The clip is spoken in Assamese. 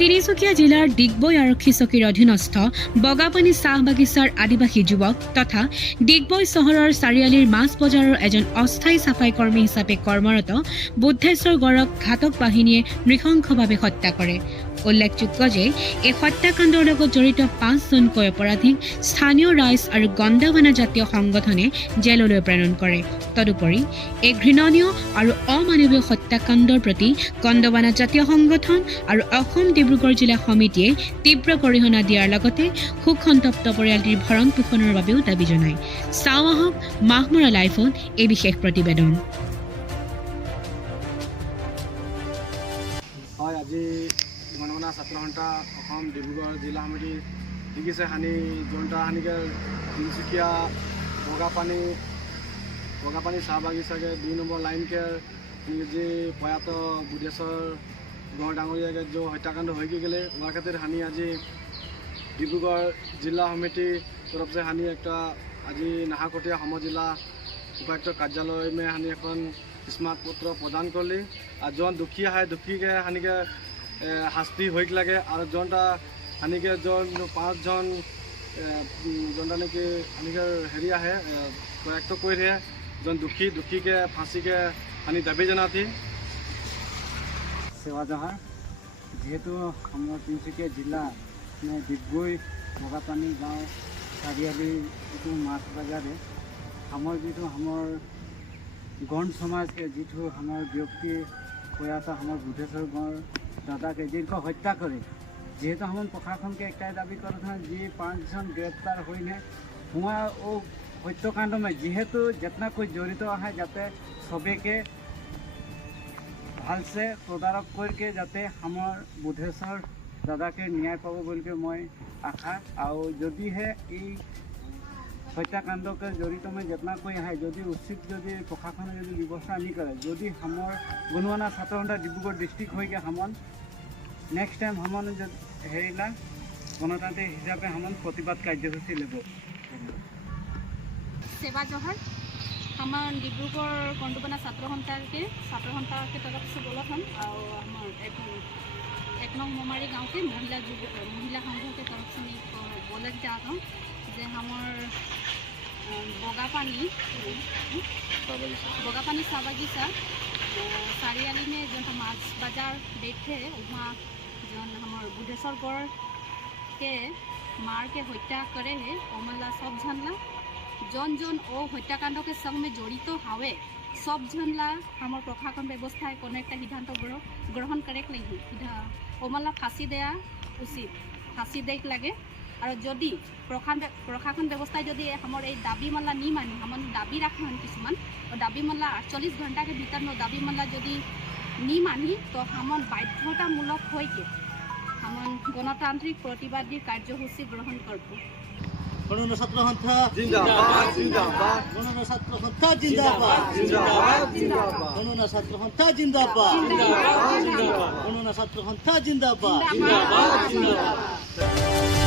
তিনিচুকীয়া জিলাৰ ডিগবৈ আৰক্ষী চকীৰ অধীনস্থ বগাপানী চাহ বাগিচাৰ আদিবাসী যুৱক তথা ডিগবৈ চহৰৰ চাৰিআলিৰ মাছ বজাৰৰ এজন অস্থায়ী চাফাই কৰ্মী হিচাপে কৰ্মৰত বুদ্ধেশ্বৰ গড়ক ঘাতক বাহিনীয়ে নৃশংসভাৱে হত্যা কৰে। উল্লেখযোগ্য যে এই হত্যাকাণ্ডৰ লগত জড়িত ৫জনকৈ অপৰাধীক স্থানীয় ৰাইজ আৰু গণ্ডাৱানা জাতীয় সংগঠনে জেললৈ প্ৰেৰণ কৰে। তদুপৰি এই ঘৃণনীয় আৰু অমানৱীয় হত্যাকাণ্ডৰ প্ৰতি গণ্ডৱানা জাতীয় সংগঠন আৰু অসম ডিব্ৰুগড় জিলা সমিতিয়ে তীব্ৰ গৰিহণা দিয়াৰ লগতে শোকসন্তপ্ত পৰিয়ালটিৰ ভৰণ পোষণৰ বাবেও দাবী জনায়। চাওঁ আহক মাহমৰা লাইভত এই বিশেষ প্ৰতিবেদন। আজি গণগণনা ছাত্ৰ সন্থা অসম ডিব্ৰুগড় জিলা সমিতি দেখিছে জনতা হানিকে তিনিচুকীয়া বগাপানী চাহ বাগিচাকে 2 নম্বৰ লাইনকে যে প্ৰয়াত বুদ্ধেশ্বৰ গড় ডাঙৰীয়াকে যে হত্যাকাণ্ড হৈ গেলে ওয়াৰ খাतिर হানি আজি ডিব্ৰুগড় জিলা সমিতি तरफ से हानि एक आज नाहरकटिया सम जिला उपायुक्त कार्यालय में हानि एन स्मारक पत्र प्रदान करली और जो दुखी है दुखी के हानि के शास्ति हो लगे और जोनटा हानि के जो 5 जन जोनटा नेकी हानि के हेरी है प्रयाक्त कर रहे जो दुखी के फांसी के हानि दाबी जना थी सेवा जहार जेहेतु हम तिनसुकिया जिला में डिगबई बगापानी गाँव चारिआली जो माछ बजारे जी गण समाज के जी व्यक्ति प्रयात बुद्धेश्वर गढ़ दादा के जिनको हत्या करे जेहेतु हम प्रशासन के एक दाबी कर जी 5 जन ग्रेप्तार होने हुआ वो हत्याकांड में जेहेतु जितना कोई जड़ित है जाते सबे के भाल से तदारक करके जाते हमार बुद्धेश्वर दादा के न्याय पाब बोल के मैं आशा और जदि है हत्याकांड के जड़ित में जितना कोई है जदि उचित जदि प्रशासन जदि व्यवस्था नहीं करे जदि हमार गणवाना छात्र सन्था डिब्रुगढ़ डिस्ट्रिक्ट हो गया हम नेक्स्ट टाइम हम हेरिला गणतांत्रिक हिसाब से हम प्रतिबाद कार्यसूची लेब। सेवा जोहर हमार डिब्रुगढ़ गंडवाना छात्र सन्था के तरफ से बोला हम और एक नंग मोमारी गाँव के महिला संघ के तरफ से बोले चाहता हूँ जे हमार बगापानी चाह बगीचा चारिआली में जो माछ बाजार बैठे वहाँ जो हमार बुद्धेश्वर गढ़ के मार के हत्या करे है ओमला सब झनला जन ओ हत्याकांड के संग में जड़ित हावे सब झनला हमार प्रशासन व्यवस्था को एक सिद्धांत ग्रहण करे लगे ओमला फाँसी दिया उचित फाँसी देक लगे और जदि प्रशासन व्यवस्था जदि हमार दाबी माला नहीं मानी हम दाबी रखा किसान दाबी माला 48 घंटा के भीतर में दाबी माला जदि नहीं मानी तो हम बाध्यतामूलक होके हम गणतांत्रिक प्रतिबादी कार्यसूची ग्रहण करब। गणना छात्र सन्था जिंदाबाद जिंदाबाद गणना छात्र सन्था जिंदाबाद जिंदाबाद जिंदाबाद गणना छात्र सन्था जिंदाबाद जिंदाबाद गणना छात्र सन्था जिंदाबाद जिंदाबाद जिंदाबाद।